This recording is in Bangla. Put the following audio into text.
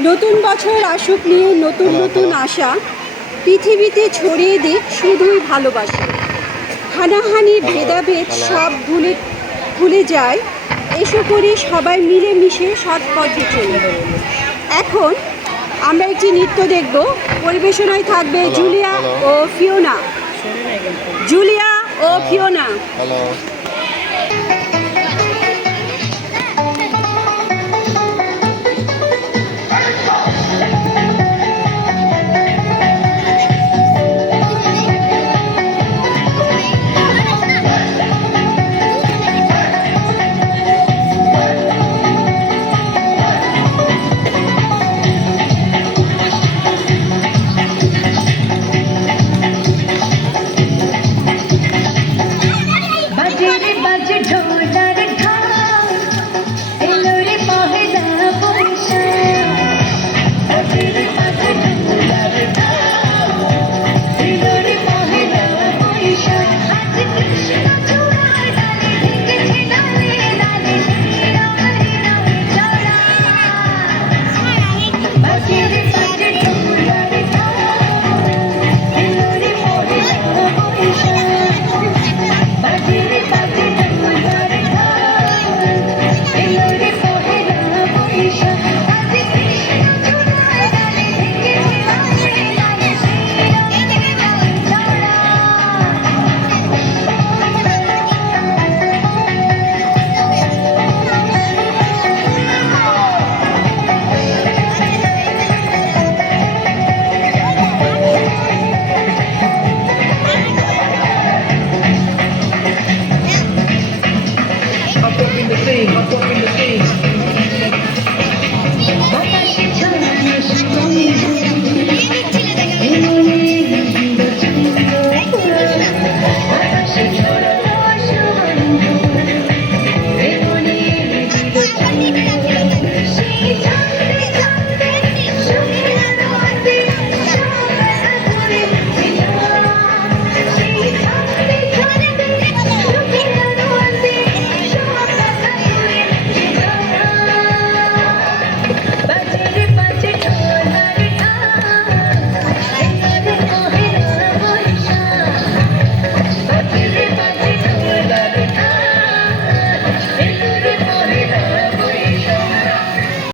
নতুন বছর আসুক নিয়ে নতুন নতুন আশা পৃথিবীতে ছড়িয়ে দিক শুধুই ভালোবাসা। হানাহানি ভেদাভেদ সব ভুলে ভুলে যায়। এসো করে সবাই মিলেমিশে সৎ পথে চলে এখন আমরা একটি নৃত্য দেখব। পরিবেশনায় থাকবে জুলিয়া ও ফিওনা। জুলিয়া ও ফিওনা। হ্যালো।